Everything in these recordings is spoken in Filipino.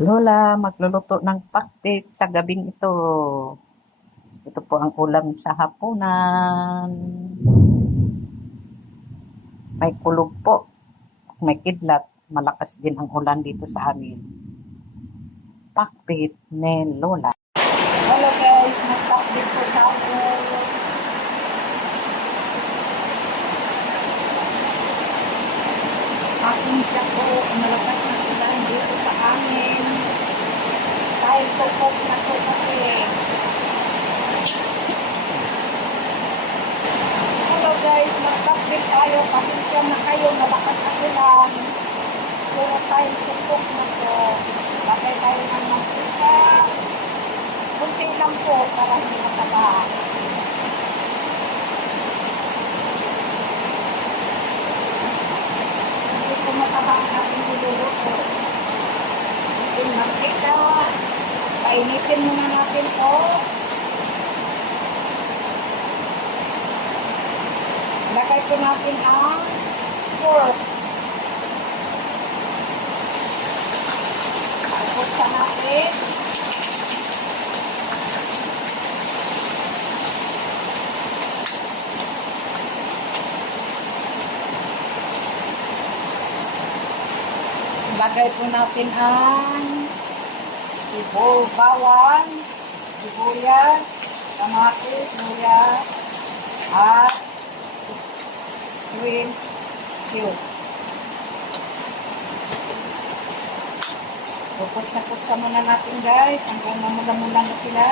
Lola, magluluto ng pakbit sa gabing ito. Ito po ang ulam sa hapunan. May kulog po, may kidlat. Malakas din ang ulan dito sa amin. Pakbit ni Lola. Hello guys, magpakbit po tayo. Pakbit po, malakas na ulan dito sa amin. Dahil tukok na po kasi. Hello guys, magpakbit tayo. Pasensya na kayo, malakas na ulan. Pero tayo tukok na po. Bakit tayo ng mantika? Kunti lang po para hindi mataba. Hindi po mataba ang ating niluluto. Yung mantika, painitin muna natin po. Lagay po natin ang pork. Buksan natin. Lagay po natin ang bawang, sibuyas, kamatis, luya, at green cube. Puputsa-putsa muna natin guys hanggang mamula-mula na sila.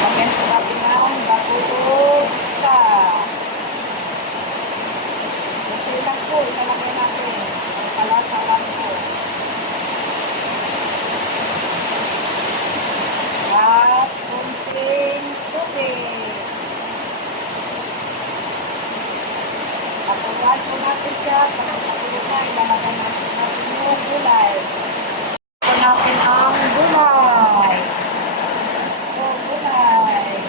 Lagyan po natin ang bago isa. Okay lang po, italagay natin. Palasawan po. At kunting tubig. Patuloy po natin siya. Pagkakulutan, ilalagay natin yung gulay. Ito natin ang gulay. Ito, gulay.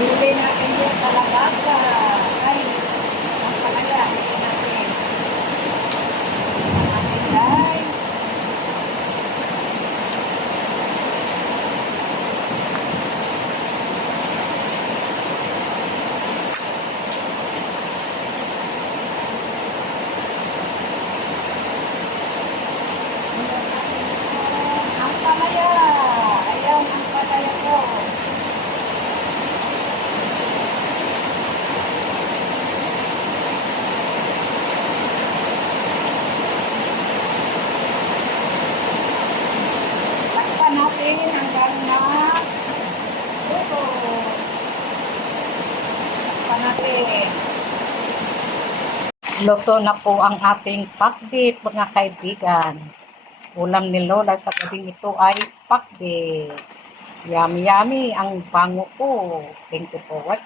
Ilagay natin yung kalabasa. Ay, ang palaya. Ilagay natin. Natin guys. Ang palaya. Ayan, ang palaya ko. Takpan natin hanggang na luto. Takpan natin. Luto na po ang ating pakbit, mga kaibigan. Ulam ni Lola sa gabing ito ay pakbit. Yummy, yummy. Ang bango po. Thank you for watching.